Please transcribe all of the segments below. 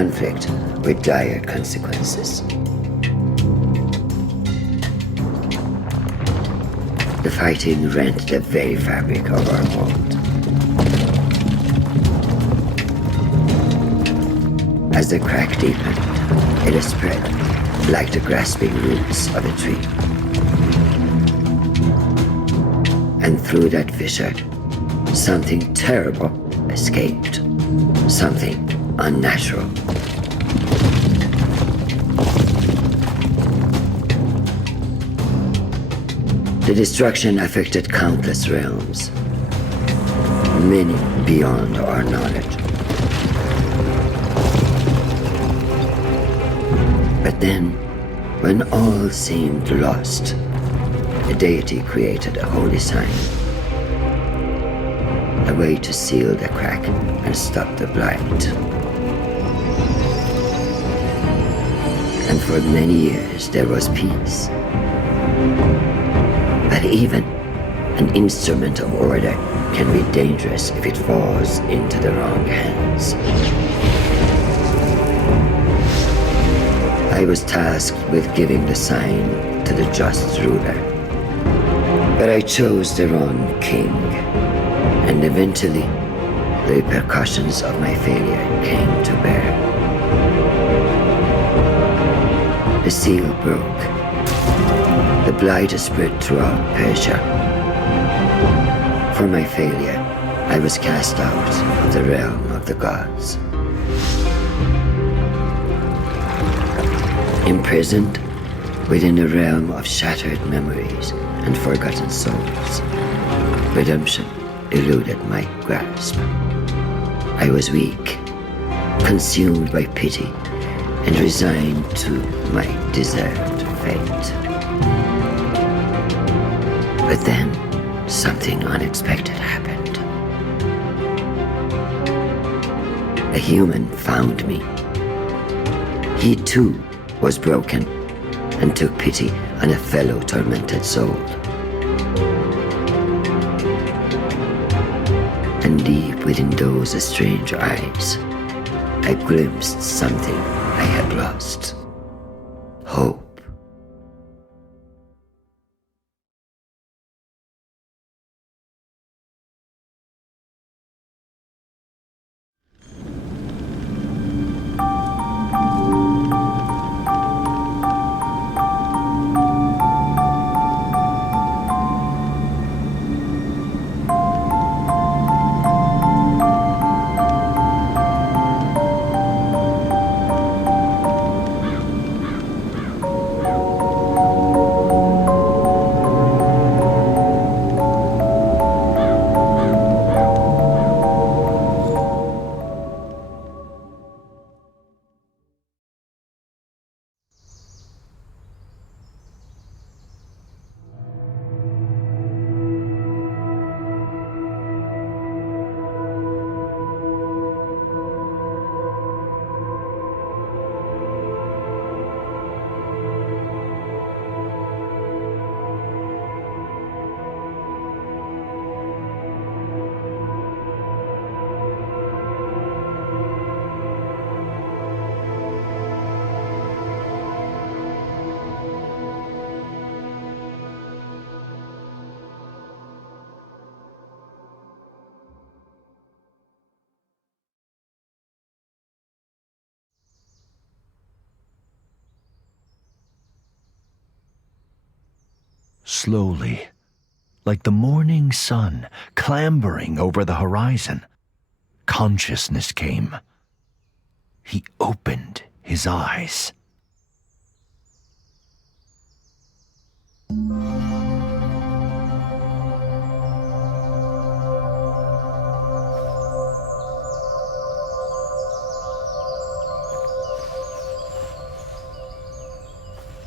conflict with dire consequences. The fighting rent the very fabric of our world. As the crack deepened, it spread like the grasping roots of a tree. And through that fissure, something terrible escaped. Something unnatural. The destruction affected countless realms, many beyond our knowledge. But then, when all seemed lost, the deity created a holy sign, a way to seal the crack and stop the blight. And for many years there was peace. But even an instrument of order can be dangerous if it falls into the wrong hands. I was tasked with giving the sign to the just ruler. But I chose the wrong king, and eventually the repercussions of my failure came to bear. The seal broke. The blight spread throughout Persia. For my failure, I was cast out of the realm of the gods. Imprisoned within a realm of shattered memories and forgotten souls, redemption eluded my grasp. I was weak, consumed by pity, and resigned to my deserved fate. But then, something unexpected happened. A human found me. He too was broken and took pity on a fellow tormented soul. And deep within those strange eyes, I glimpsed something I had lost. Hope. Slowly, like the morning sun clambering over the horizon, consciousness came. He opened his eyes.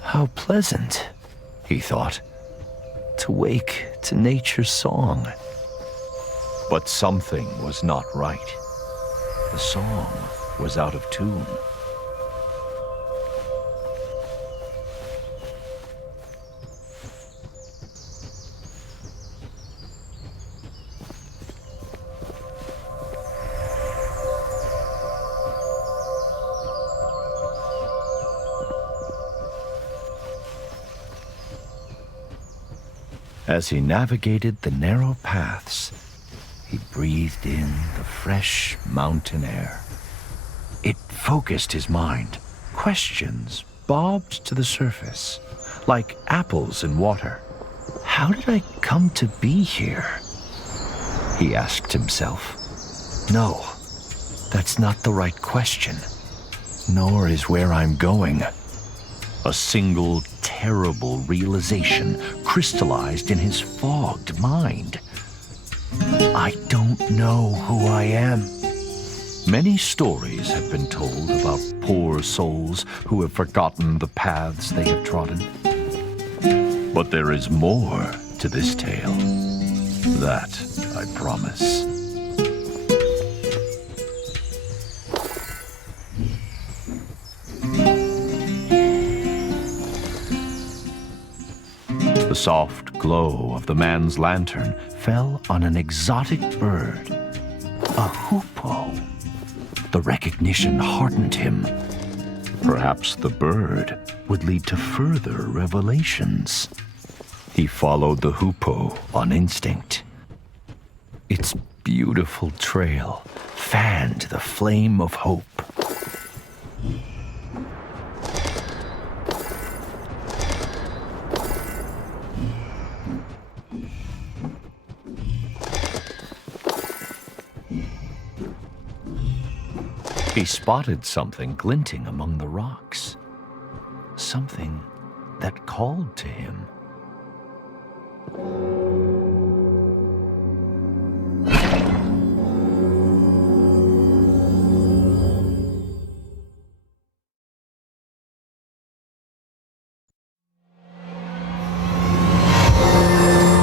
How pleasant, he thought, to wake to nature's song. But something was not right. The song was out of tune. As he navigated the narrow paths, he breathed in the fresh mountain air. It focused his mind. Questions bobbed to the surface, like apples in water. How did I come to be here? He asked himself. No, that's not the right question. Nor is where I'm going. A single terrible realization crystallized in his fogged mind. I don't know who I am. Many stories have been told about poor souls who have forgotten the paths they have trodden. But there is more to this tale. That I promise. The soft glow of the man's lantern fell on an exotic bird, a hoopoe. The recognition heartened him. Perhaps the bird would lead to further revelations. He followed the hoopoe on instinct. Its beautiful trail fanned the flame of hope. He spotted something glinting among the rocks. Something that called to him.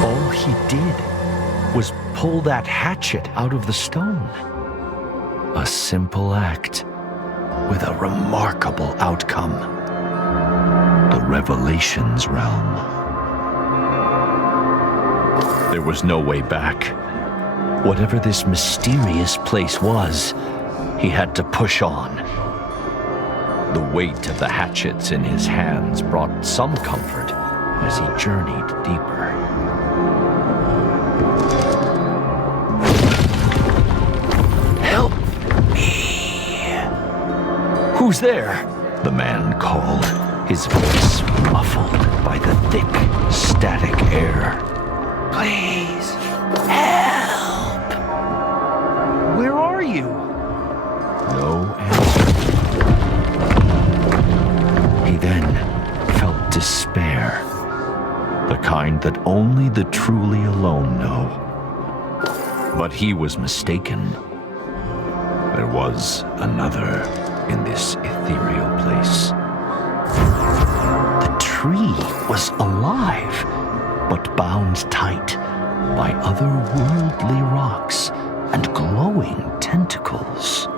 All he did was pull that hatchet out of the stone. A simple act with a remarkable outcome. The Revelations realm. There was no way back. Whatever this mysterious place was, he had to push on. The weight of the hatchets in his hands brought some comfort as he journeyed deeper. Help me! Who's there? The man called, his voice muffled by the thick, static air. Please, help! Where are you? No answer. He then felt despair, the kind that only the truly alone know. But he was mistaken. There was another in this ethereal place. The tree was alive, but bound tight by otherworldly rocks and glowing tentacles.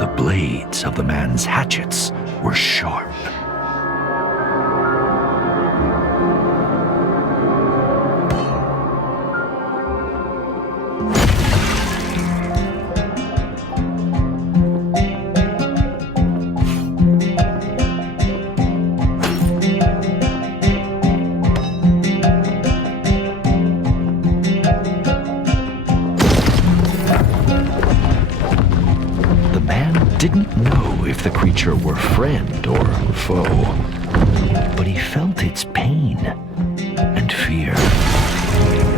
The blades of the man's hatchets were sharp. Didn't know if the creature were friend or foe, but he felt its pain and fear.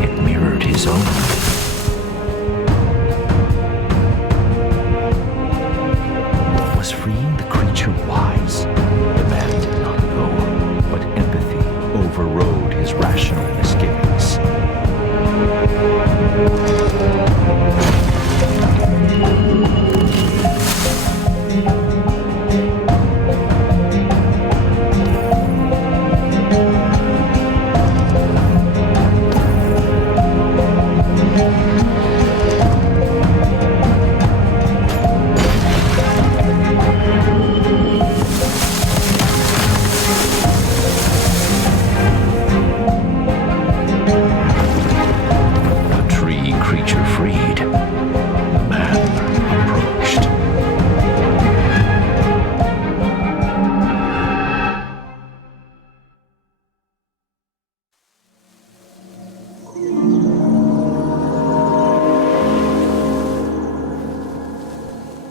It mirrored his own. Was freeing the creature wise? The man did not know, but empathy overrode his rational misgivings.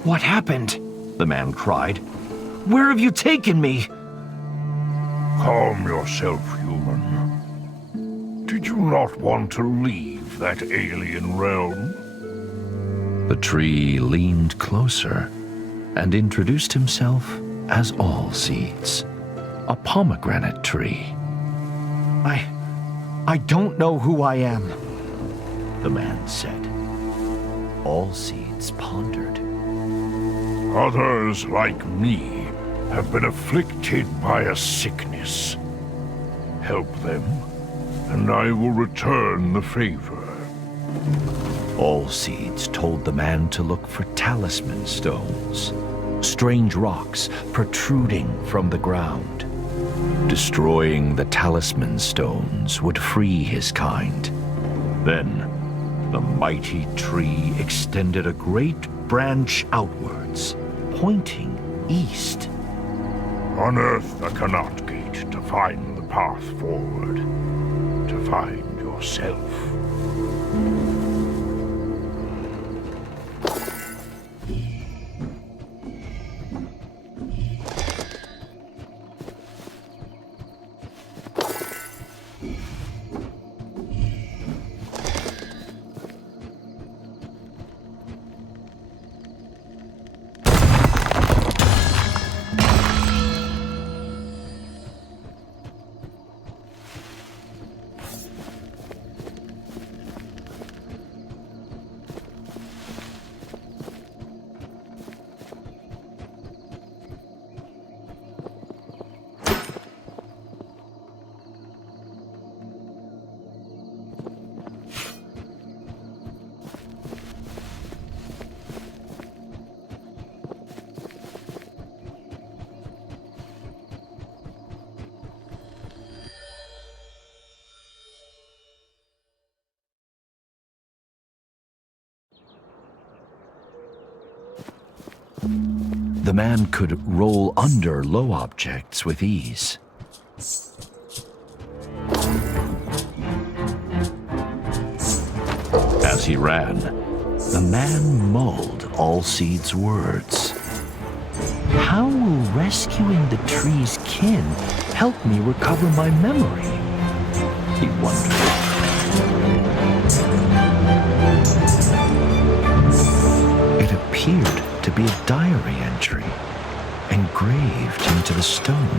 What happened? The man cried. Where have you taken me? Calm yourself, human. Did you not want to leave that alien realm? The tree leaned closer and introduced himself as All Seeds, a pomegranate tree. I don't know who I am, the man said. All Seeds pondered. Others like me have been afflicted by a sickness. Help them, and I will return the favor. All Seeds told the man to look for talisman stones, strange rocks protruding from the ground. Destroying the talisman stones would free his kind. Then, the mighty tree extended a great branch outwards, pointing east. Unearth the Kanat Gate to find the path forward, to find yourself. The man could roll under low objects with ease. As he ran, the man mulled All Seeds' words. How will rescuing the tree's kin help me recover my memory? He wondered. It appeared to be a diary entry, engraved into the stone.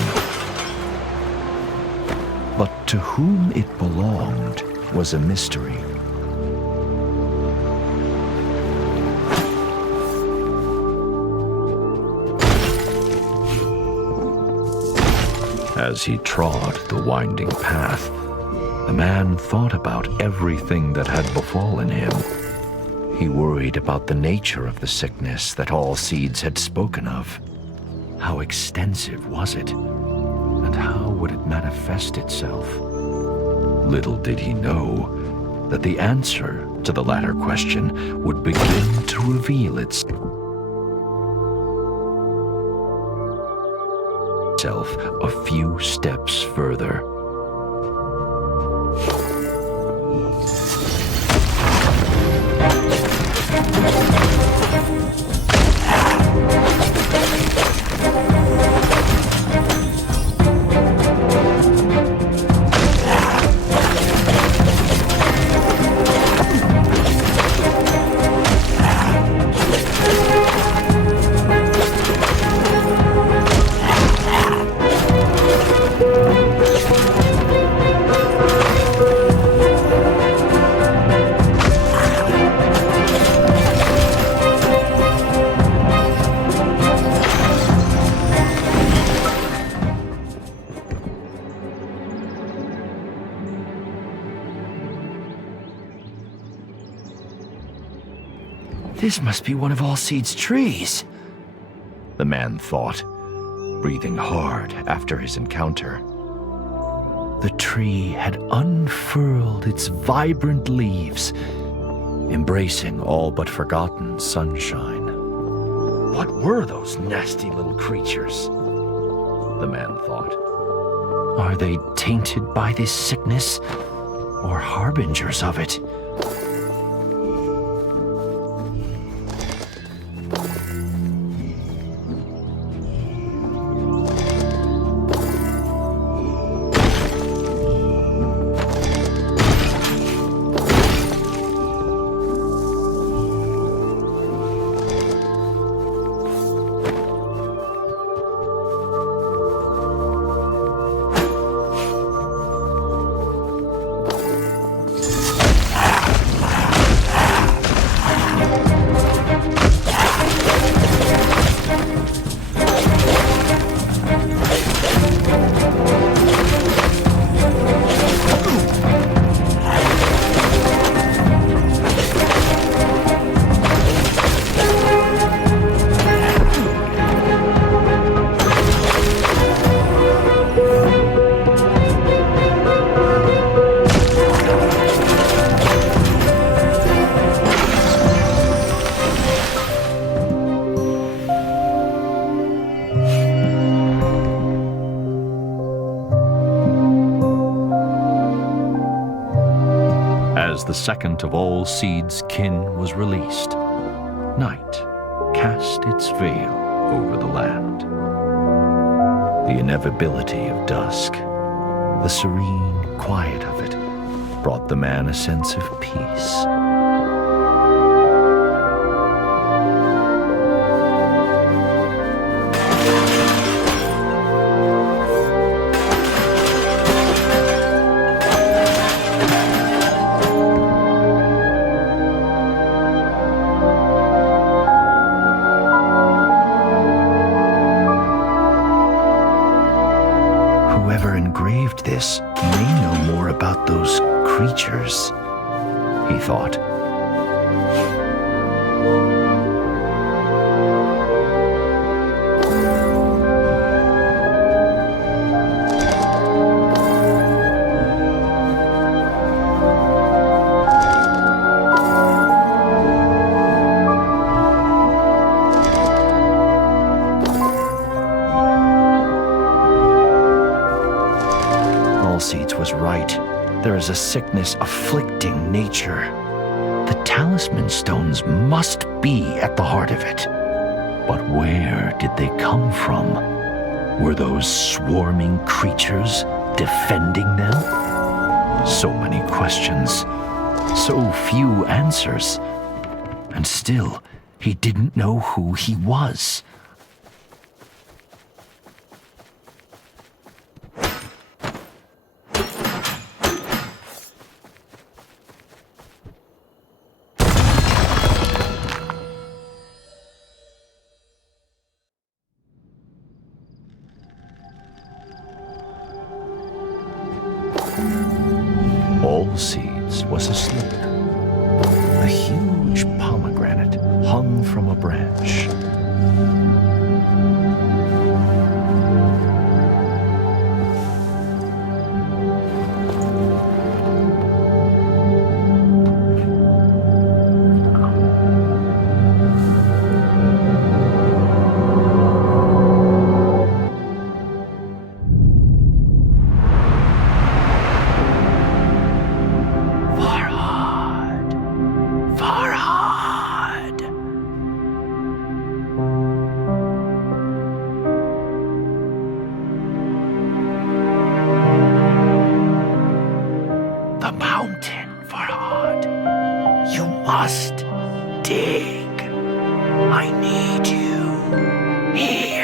But to whom it belonged was a mystery. As he trod the winding path, the man thought about everything that had befallen him. He worried about the nature of the sickness that All Seeds had spoken of. How extensive was it? And how would it manifest itself? Little did he know that the answer to the latter question would begin to reveal itself a few steps further. This must be one of All Seeds' trees, the man thought, breathing hard after his encounter. The tree had unfurled its vibrant leaves, embracing all but forgotten sunshine. What were those nasty little creatures? The man thought. Are they tainted by this sickness, or harbingers of it? second of all Seed's kin was released, night cast its veil over the land. The inevitability of dusk, the serene quiet of it, brought the man a sense of peace. Whoever engraved this may know more about those creatures, he thought. Seeds was right. There is a sickness afflicting nature. The talisman stones must be at the heart of it. But where did they come from? Were those swarming creatures defending them? So many questions, so few answers. And still, he didn't know who he was. All Seeds was asleep. A huge pomegranate hung from a branch. The mountain, Farhad. You must dig. I need you here.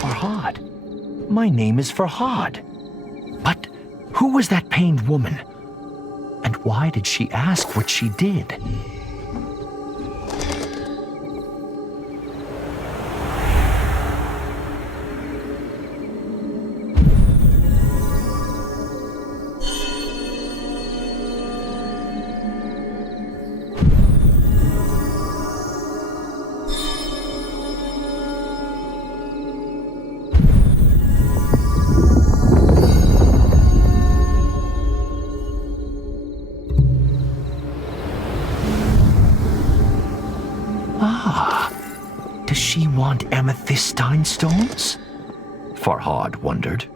Farhad. My name is Farhad. But who was that pained woman? And why did she ask what she did? Does she want amethystine stones? Farhad wondered.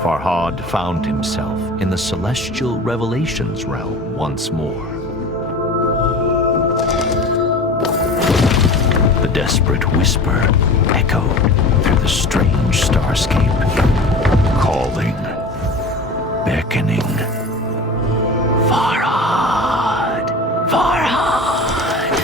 Farhad found himself in the celestial revelations realm once more. The desperate whisper echoed through the strange starscape, calling, beckoning. Farhad! Farhad!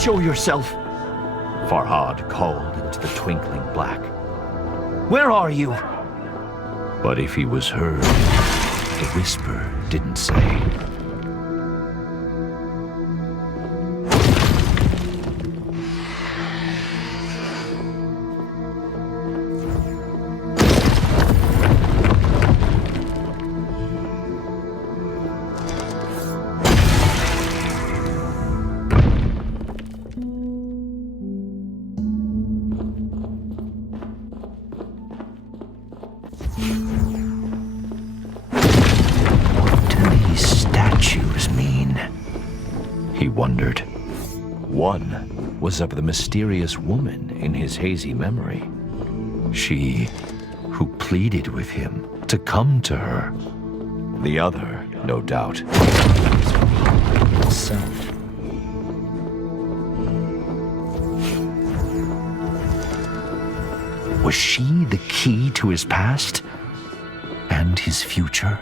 Show yourself! Farhad called into the twinkling black. Where are you? But if he was heard, the whisper didn't say. What do these statues mean? He wondered. One was of the mysterious woman in his hazy memory. She who pleaded with him to come to her. The other, no doubt, himself. Was she the key to his past and his future?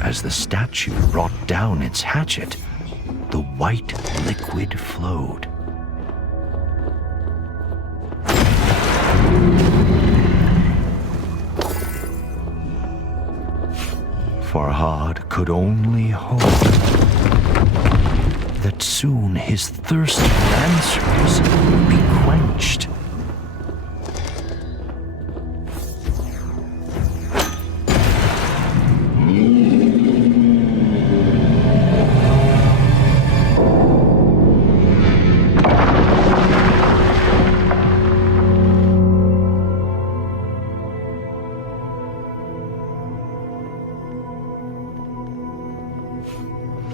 As the statue brought down its hatchet, the white liquid flowed. Farhad could only hope that soon his thirst for answers would be quenched.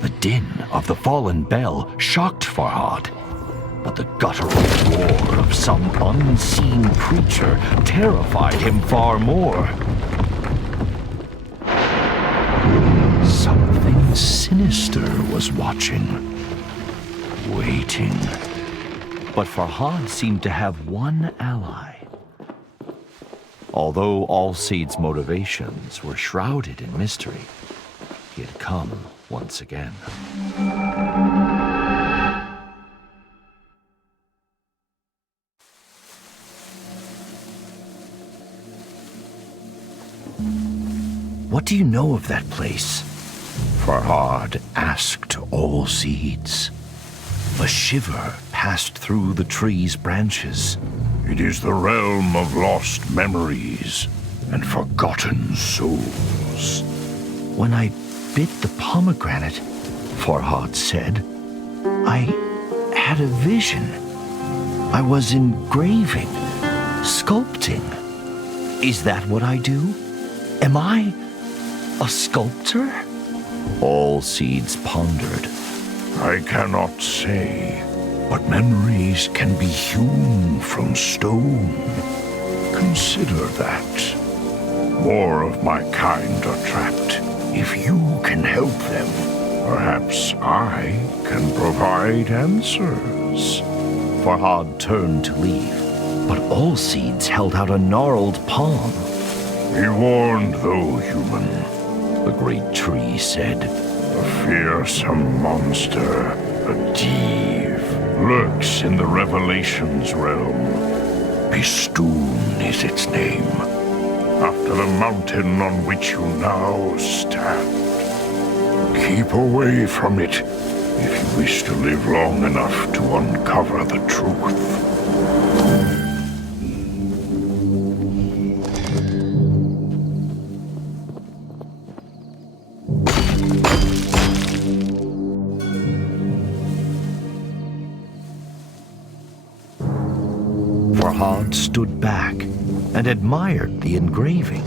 The din of the fallen bell shocked Farhad, but the guttural roar of some unseen creature terrified him far more. Something sinister was watching, waiting. But Farhad seemed to have one ally. Although Allseed's motivations were shrouded in mystery, he had come once again. What do you know of that place? Farhad asked Allseeds. A shiver passed through the tree's branches. It is the realm of lost memories and forgotten souls. When I bit the pomegranate, Farhad said, I had a vision. I was engraving, sculpting. Is that what I do? Am I a sculptor? Allseeds pondered. I cannot say, but memories can be hewn from stone. Consider that. More of my kind are trapped. If you can help them, perhaps I can provide answers. Farhad turned to leave, but Allseeds held out a gnarled palm. Be warned, though, human, The great tree said. a fearsome monster, a Div, lurks in the Revelations realm. Bistun is its name, after the mountain on which you now stand. Keep away from it if you wish to live long enough to uncover the truth. Farhad stood back and admired the engraving.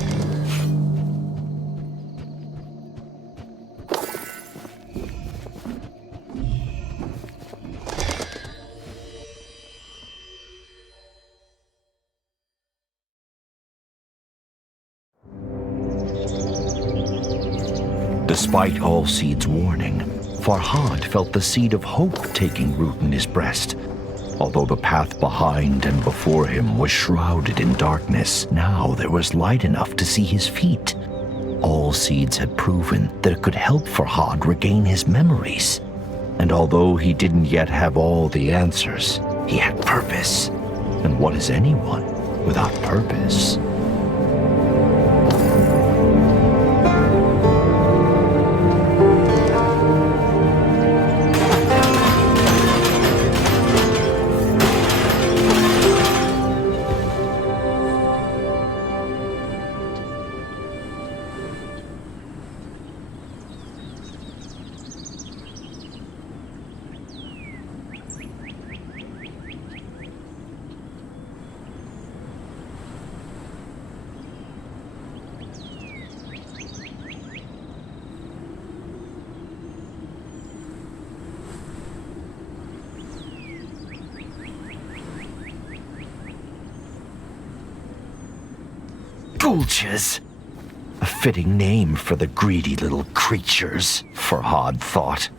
Despite Allseed's warning, Farhad felt the seed of hope taking root in his breast. Although the path behind and before him was shrouded in darkness, now there was light enough to see his feet. All seeds had proven that it could help Farhad regain his memories. And although he didn't yet have all the answers, he had purpose. And what is anyone without purpose? Gulches! A fitting name for the greedy little creatures, Farhad thought.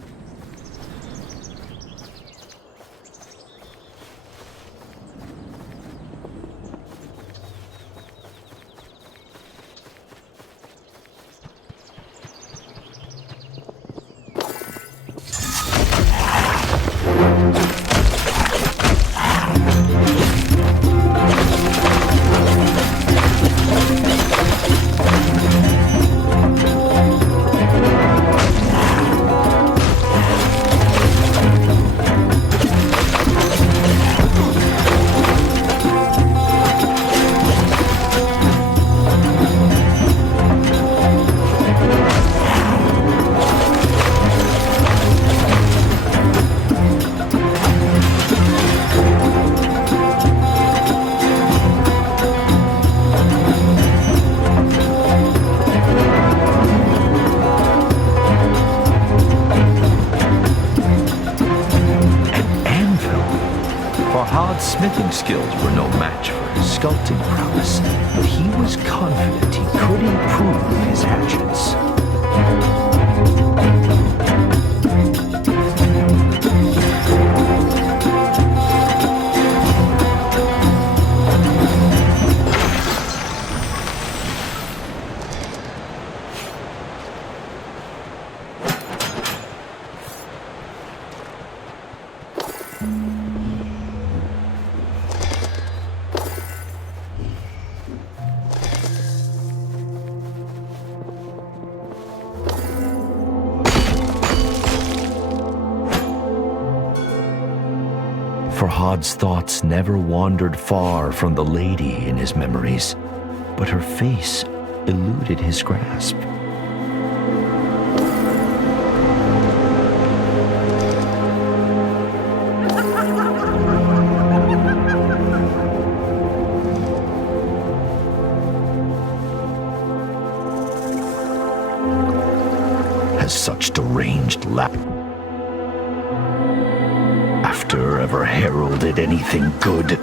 Farhad's smithing skills were no match for his sculpting prowess, but he was confident he could improve his hatchets. Farhad's thoughts never wandered far from the lady in his memories, but her face eluded his grasp. Has such deranged laughter ever heralded anything good?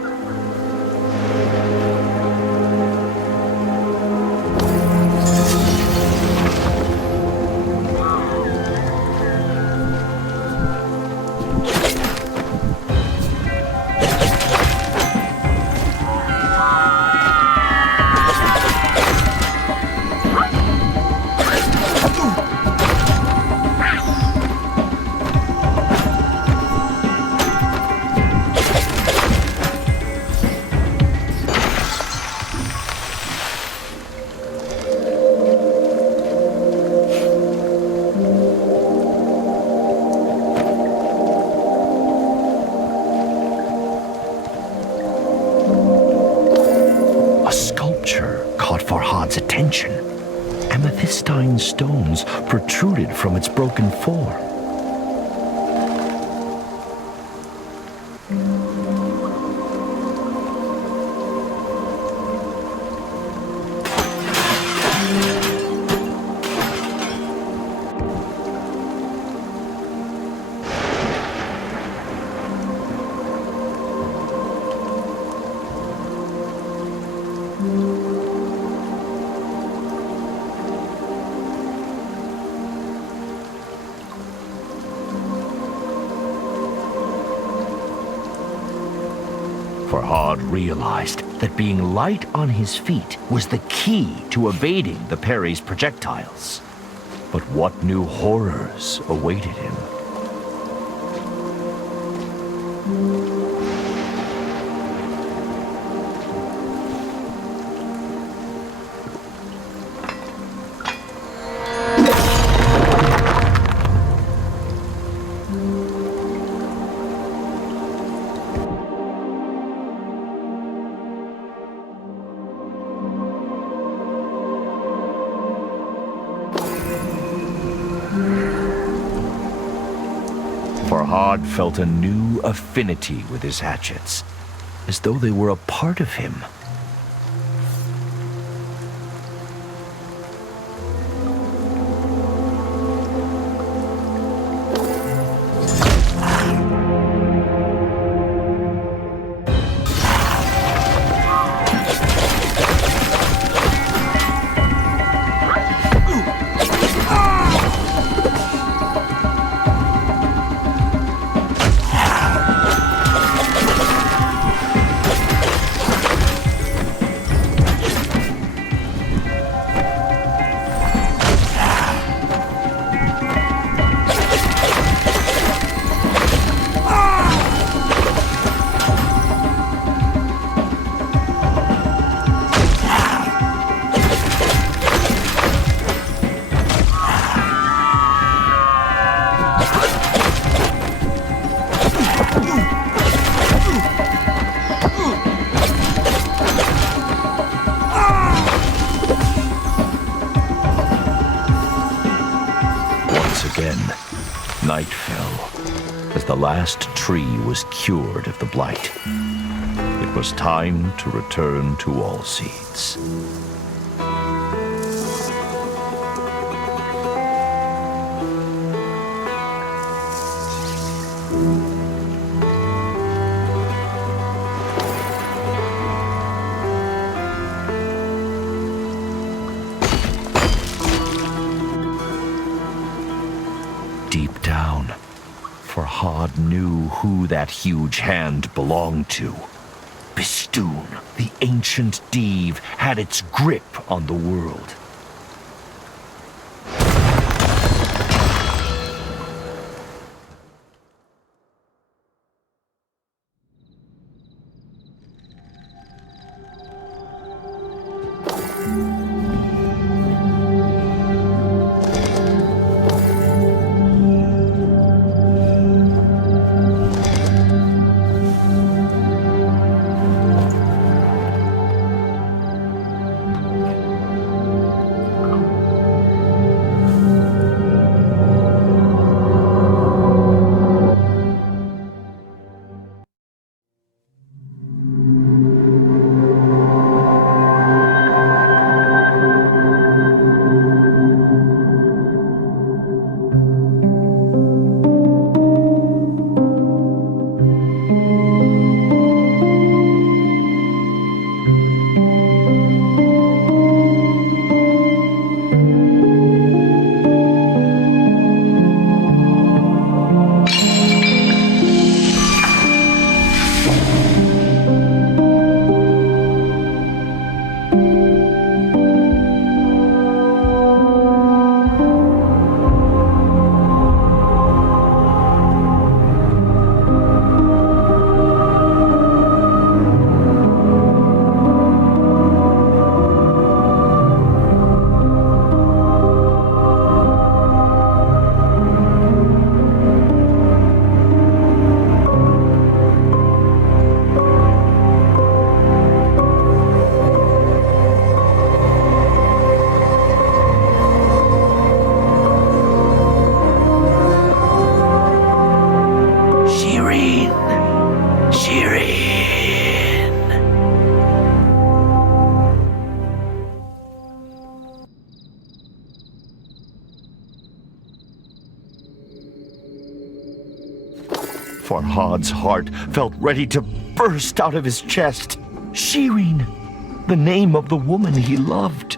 Caught Farhad's attention. Amethystine stones protruded from its broken form. Farhad realized that being light on his feet was the key to evading the Peri's projectiles. But what new horrors awaited him? Farhad felt a new affinity with his hatchets, as though they were a part of him. Night fell as the last tree was cured of the blight. It was time to return to Allseeds. Deep down, Farhad knew who that huge hand belonged to. Bistun, the ancient Div, had its grip on the world. Farhad's heart felt ready to burst out of his chest. Shireen, the name of the woman he loved.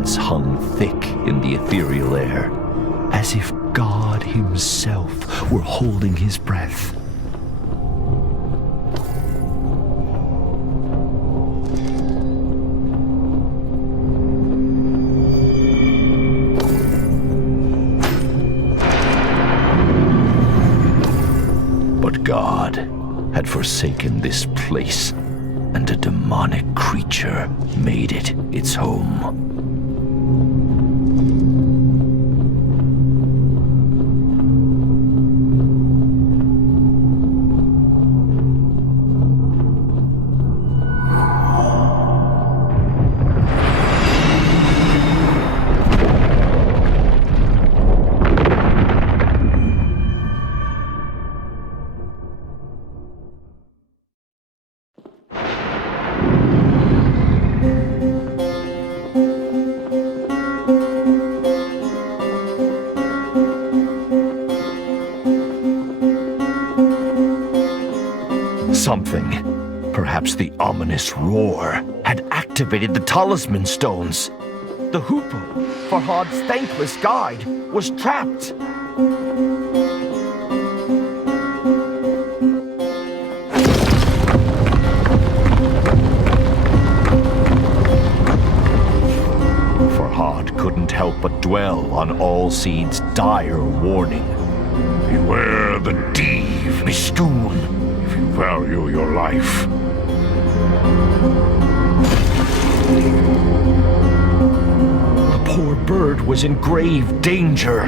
presence hung thick in the ethereal air, as if God himself were holding his breath. But God had forsaken this place, and a demonic creature made it its home. Something, perhaps the ominous roar, had activated the talisman stones. The hoopoe, Farhad's thankless guide, was trapped. Farhad couldn't help but dwell on Allseed's dire warning. Beware the Div Bistun, if you value your life. The poor bird was in grave danger.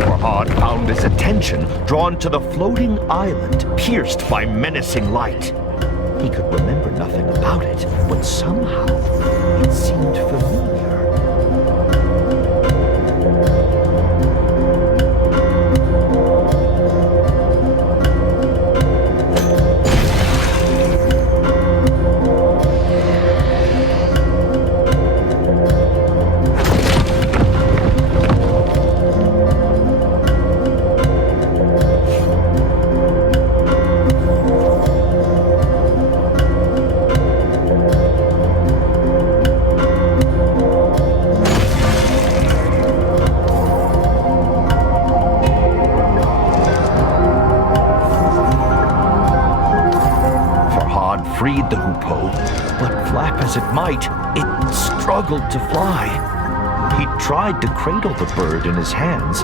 Farhad found his attention drawn to the floating island pierced by menacing light. He could remember nothing about it, but somehow it seemed familiar. Freed the hoopoe, but flap as it might, it struggled to fly. He tried to cradle the bird in his hands,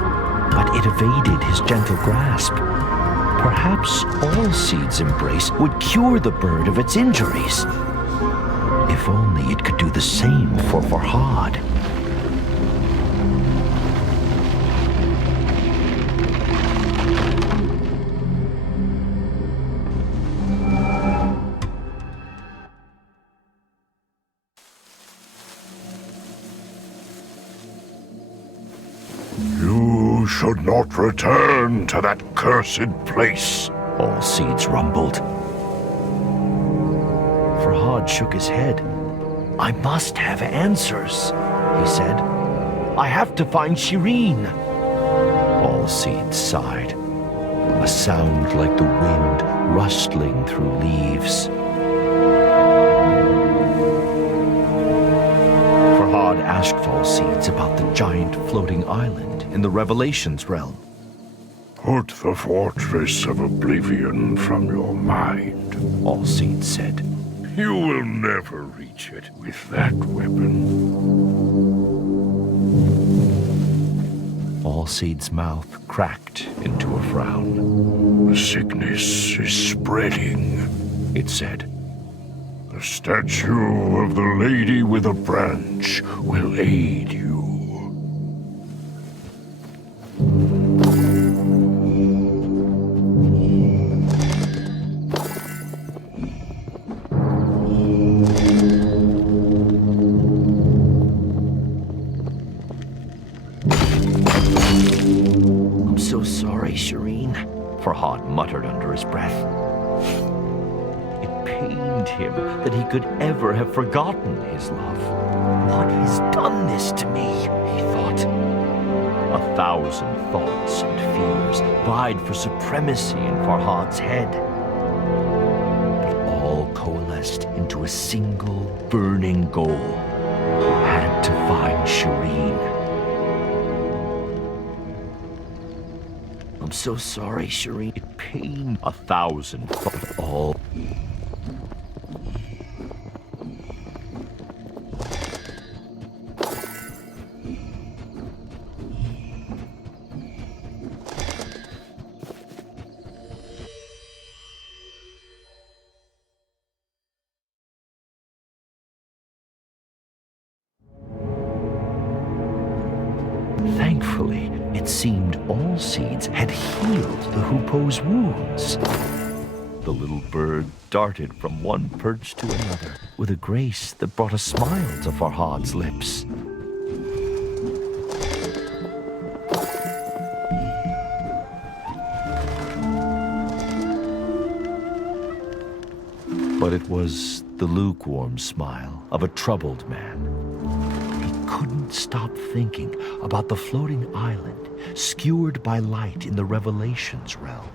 but it evaded his gentle grasp. Perhaps Allseed's embrace would cure the bird of its injuries. If only it could do the same for Farhad. You should not return to that cursed place. Allseeds rumbled. Farhad shook his head. I must have answers, he said. I have to find Shireen. Allseeds sighed. A sound like the wind rustling through leaves. Farhad asked Allseeds about the giant floating island in the Revelations realm. Put the Fortress of Oblivion from your mind. Allseeds said. You will never reach it with that weapon. Allseed's mouth cracked into a frown. The sickness is spreading, It said. The statue of the Lady with a Branch will aid you. I'm so sorry, Shireen, Farhad muttered under his breath. It pained him that he could ever have forgotten his love. What has done this to me? He thought. 1,000 thoughts and fears vied for supremacy in Farhad's head. But all coalesced into a single burning goal. He had to find Shireen. I'm so sorry, Shireen. It pained 1,000 thoughts all. Thankfully, it seemed all seeds had healed the Hoopoe's wounds. The little bird darted from one perch to another with a grace that brought a smile to Farhad's lips. But it was the lukewarm smile of a troubled man. Couldn't stop thinking about the floating island skewered by light in the Revelations realm.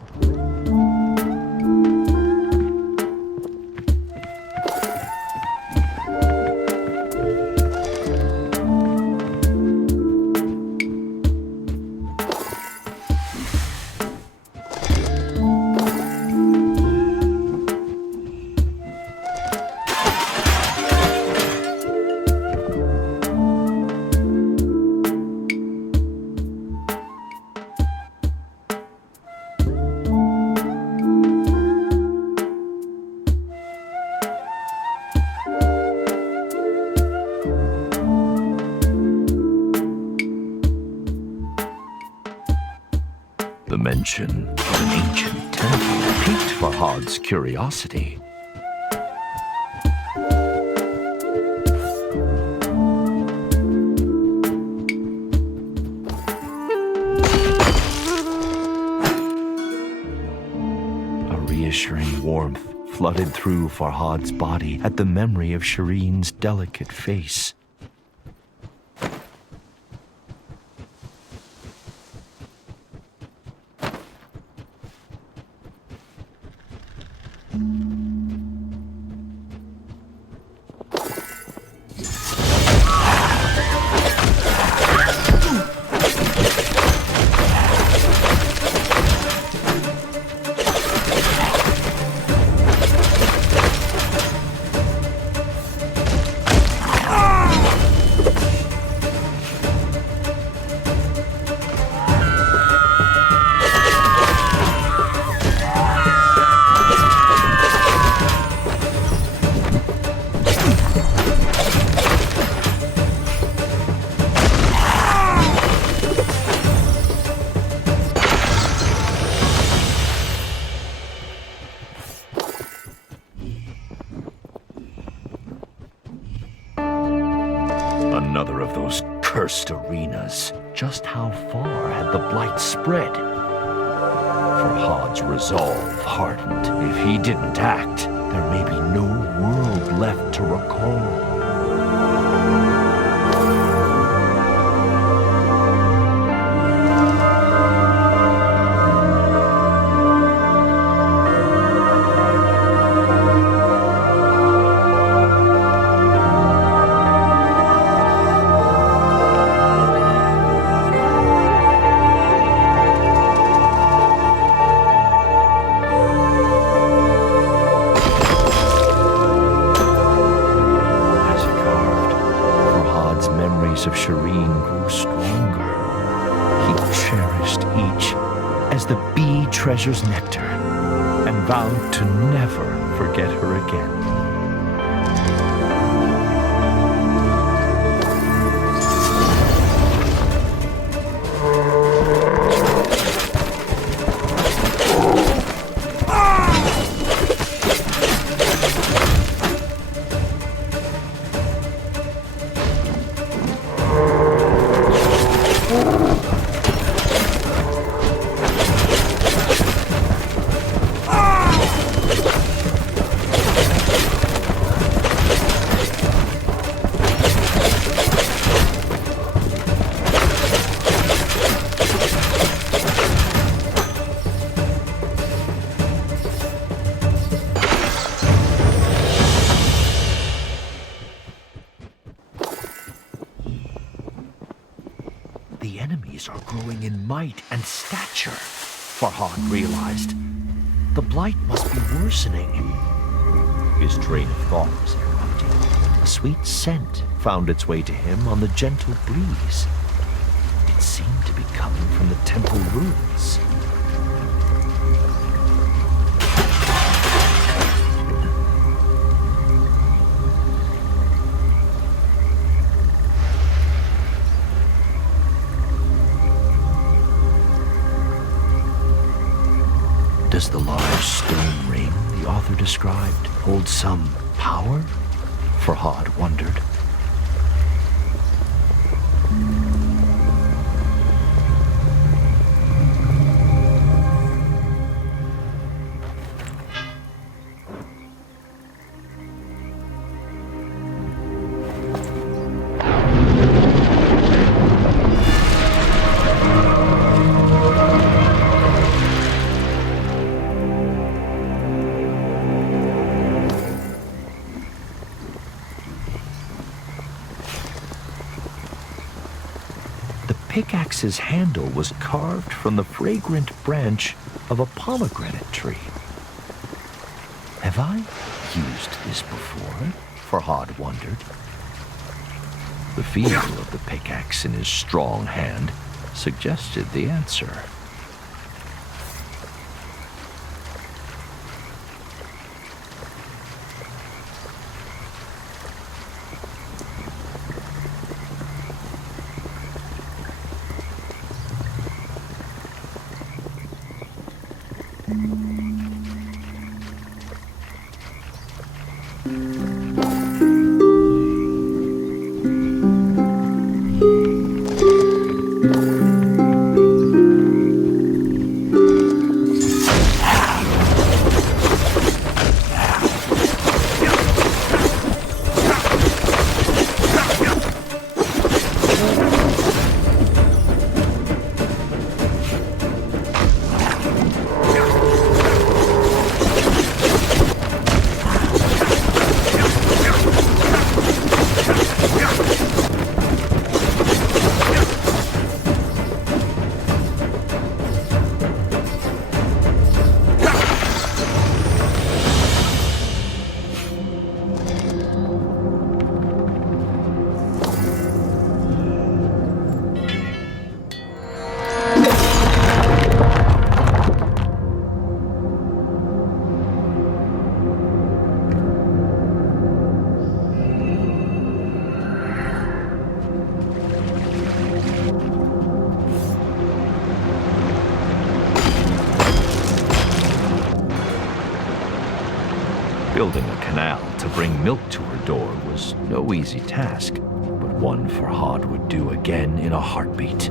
The mention of an ancient temple piqued Farhad's curiosity. A reassuring warmth flooded through Farhad's body at the memory of Shireen's delicate face. Another of those cursed arenas. Just how far had the blight spread? Farhad's resolve hardened. If he didn't act, there may be no world left to recall. Of Shireen grew stronger. He cherished each as the bee treasures nectar and vowed to never forget her again. height and stature, Farhad realized. The blight must be worsening. His train of thought was interrupted. A sweet scent found its way to him on the gentle breeze. It seemed to be coming from the temple ruins. Does the large stone ring the author described hold some power? Farhad wondered. Pickaxe's handle was carved from the fragrant branch of a pomegranate tree. Have I used this before? Farhad wondered. The feel of the pickaxe in his strong hand suggested the answer. Building a canal to bring milk to her door was no easy task, but one Farhad would do again in a heartbeat.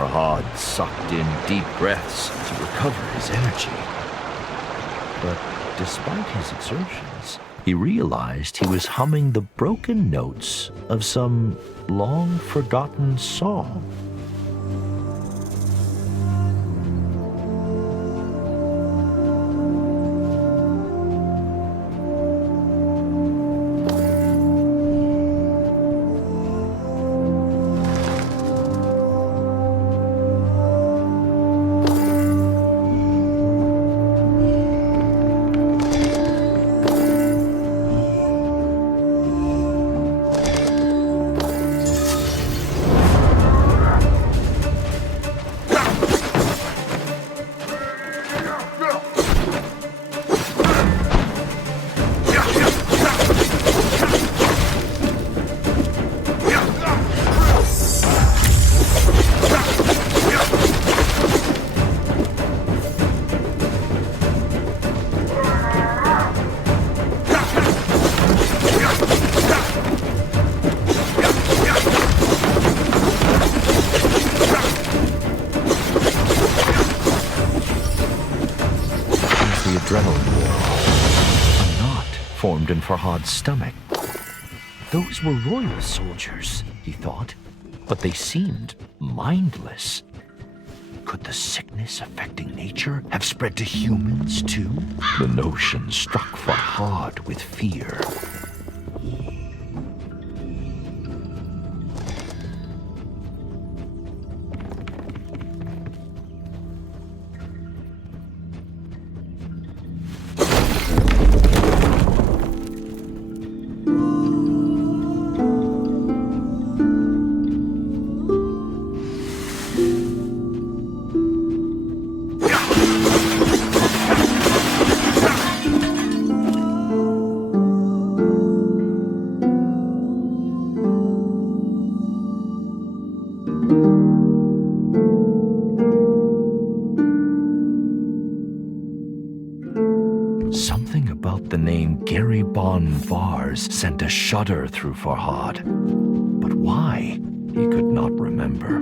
Farhad sucked in deep breaths to recover his energy. But despite his exertions, he realized he was humming the broken notes of some long-forgotten song. Adrenaline wore. A knot formed in Farhad's stomach. Those were royal soldiers, he thought, but they seemed mindless. Could the sickness affecting nature have spread to humans too? The notion struck Farhad with fear. Something about the name Gary Bon Vars sent a shudder through Farhad. But why, he could not remember.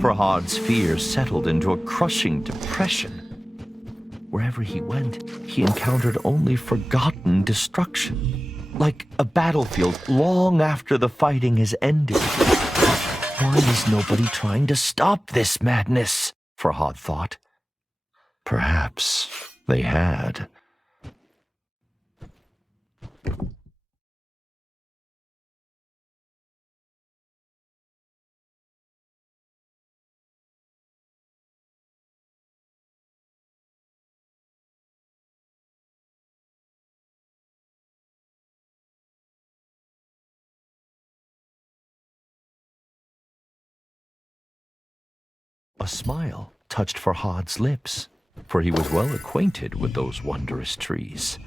Farhad's fear settled into a crushing depression. Wherever he went, he encountered only forgotten destruction, like a battlefield long after the fighting has ended. Why is nobody trying to stop this madness? Farhad thought. Perhaps they had. A smile touched Farhad's lips, for he was well acquainted with those wondrous trees.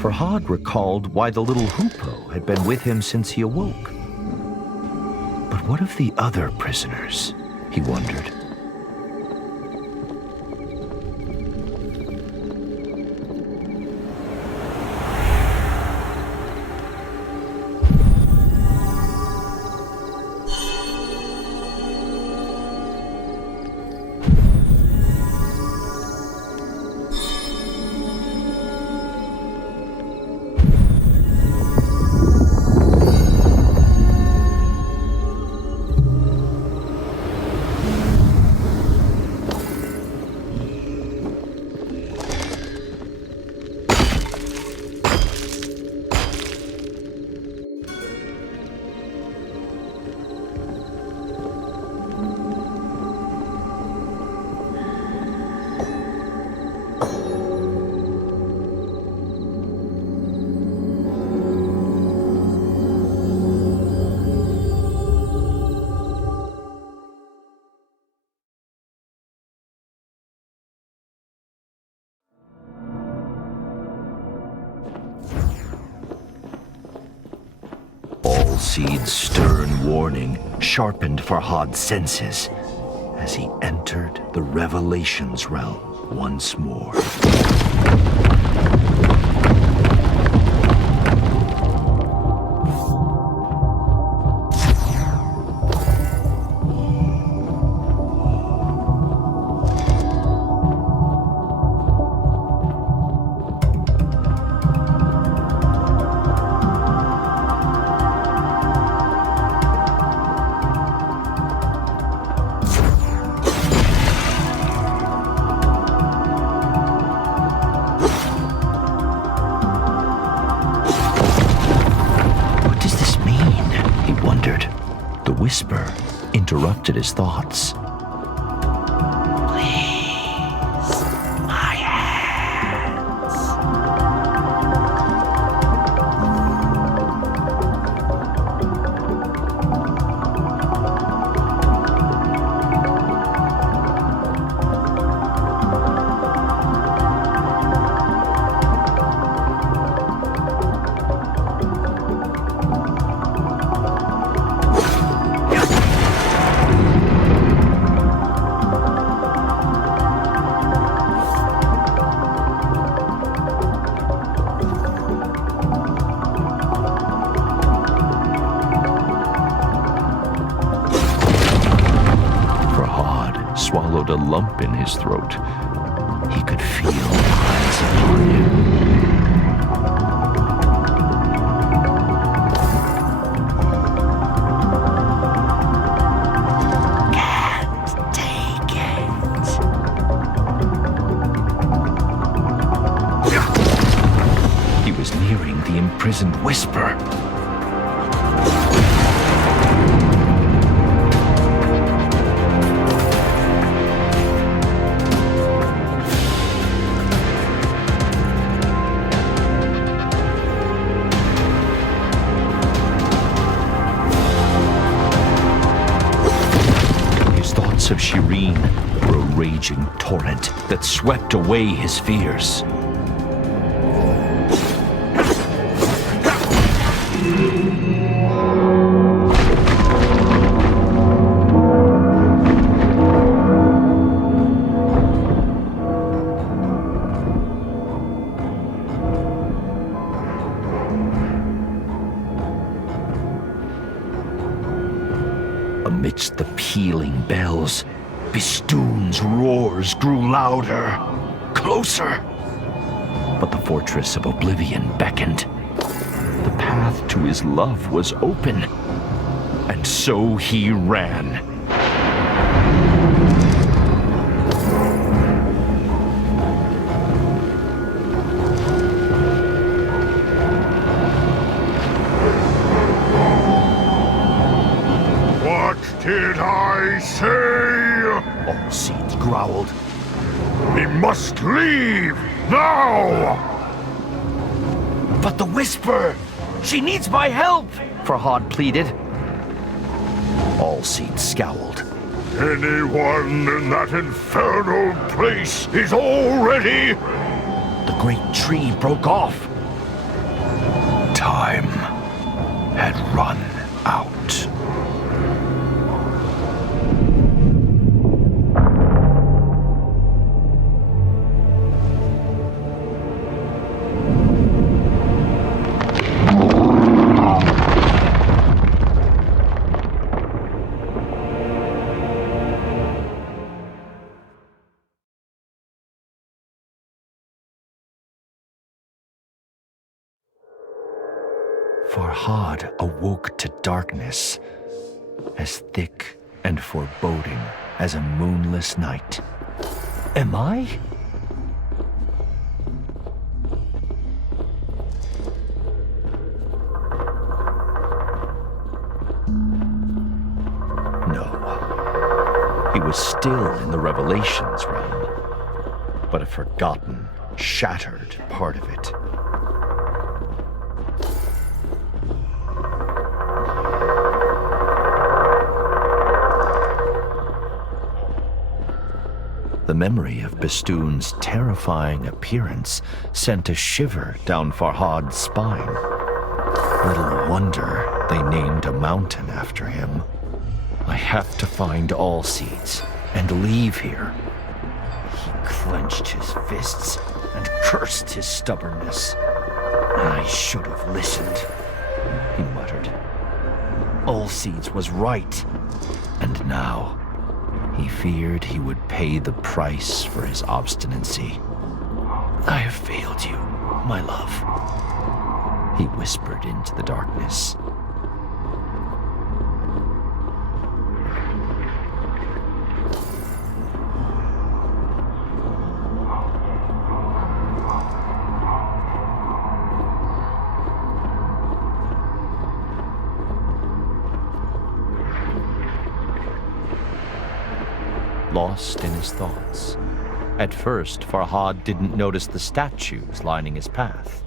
Farhad recalled why the little hoopoe had been with him since he awoke. But what of the other prisoners? He wondered. Seed's stern warning sharpened Farhad's senses as he entered the Revelations realm once more. Whisper interrupted his thoughts. Please, my hands. Swallowed a lump in his throat. He could feel eyes upon him. Can't take it. He was nearing the imprisoned Whisper. Of Shireen were a raging torrent that swept away his fears. Amidst the pealing bells, Bistun's roars grew louder, closer. But the fortress of Oblivion beckoned. The path to his love was open, and so he ran. Did I say? All Seeds growled. We must leave now! But the Whisper! She needs my help! Farhad pleaded. All Seeds scowled. Anyone in that infernal place is already... The great tree broke off. time had run out. Farhad awoke to darkness as thick and foreboding as a moonless night. Am I? No. He was still in the Revelations realm, but a forgotten, shattered part of it. The memory of Bistun's terrifying appearance sent a shiver down Farhad's spine. Little wonder they named a mountain after him. I have to find Allseeds and leave here. He clenched his fists and cursed his stubbornness. I should have listened, he muttered. Allseeds was right. And now, he feared he would pay the price for his obstinacy. I have failed you, my love, he whispered into the darkness. Lost in his thoughts. At first, Farhad didn't notice the statues lining his path.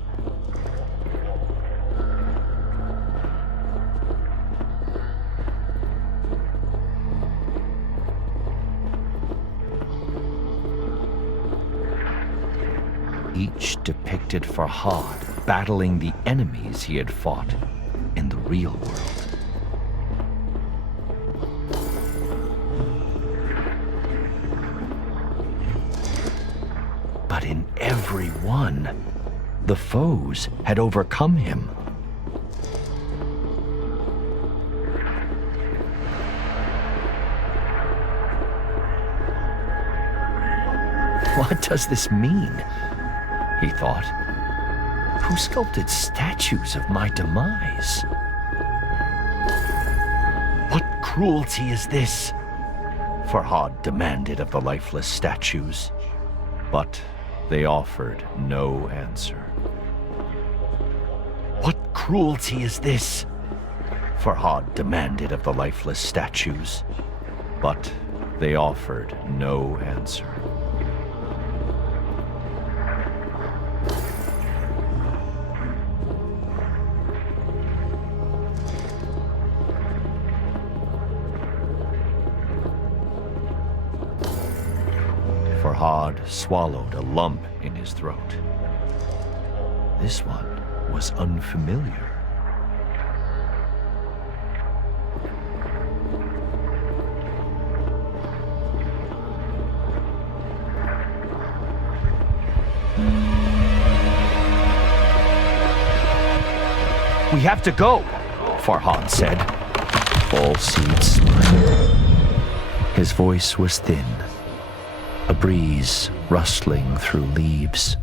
Each depicted Farhad battling the enemies he had fought in the real world. But in every one, the foes had overcome him. What does this mean? He thought. Who sculpted statues of my demise? What cruelty is this? Farhad demanded of the lifeless statues. But they offered no answer. What cruelty is this? Farhad demanded of the lifeless statues. But they offered no answer. Farhad swallowed a lump in his throat. This one was unfamiliar. We have to go, Farhad said. Allseeds smiled. His voice was thin, a breeze rustling through leaves.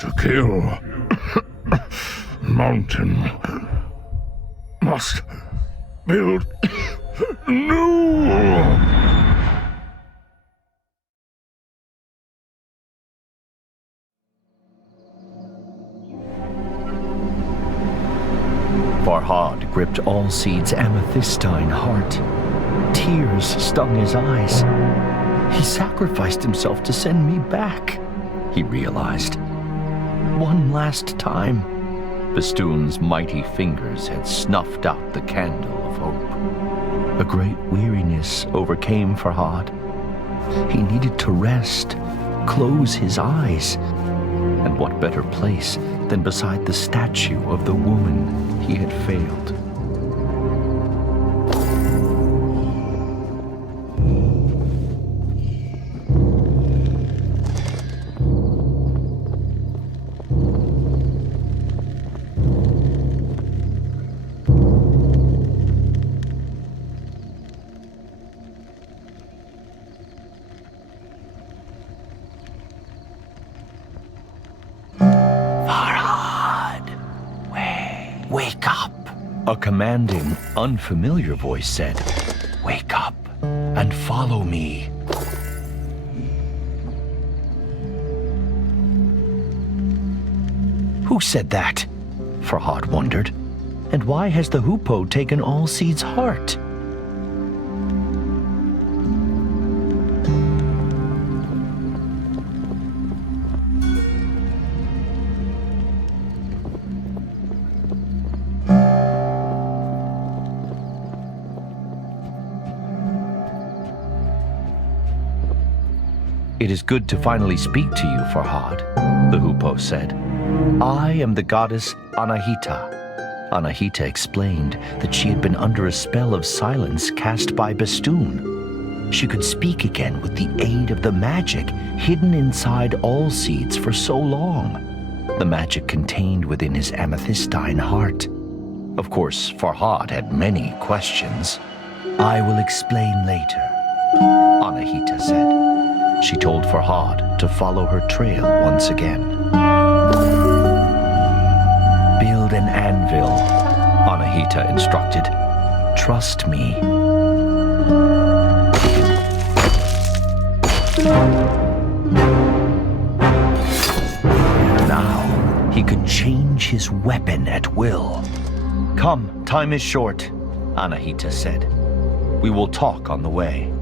To kill mountain must build new. Farhad gripped Allseeds' amethystine heart. Tears stung his eyes. He sacrificed himself to send me back, he realized. One last time. Bistun's mighty fingers had snuffed out the candle of hope. A great weariness overcame Farhad. He needed to rest, close his eyes. And what better place than beside the statue of the woman he had failed? Wake up! A commanding, unfamiliar voice said, "Wake up and follow me." Who said that? Farhad wondered. And why has the hoopoe taken Allseed's heart? "It is good to finally speak to you, Farhad," the hoopoe said. "I am the goddess Anahita." Anahita explained that she had been under a spell of silence cast by Bistun. She could speak again with the aid of the magic hidden inside Allseeds for so long. The magic contained within his amethystine heart. Of course, Farhad had many questions. "I will explain later," Anahita said. She told Farhad to follow her trail once again. "Build an anvil," Anahita instructed. "Trust me." Now he could change his weapon at will. "Come, time is short," Anahita said. "We will talk on the way."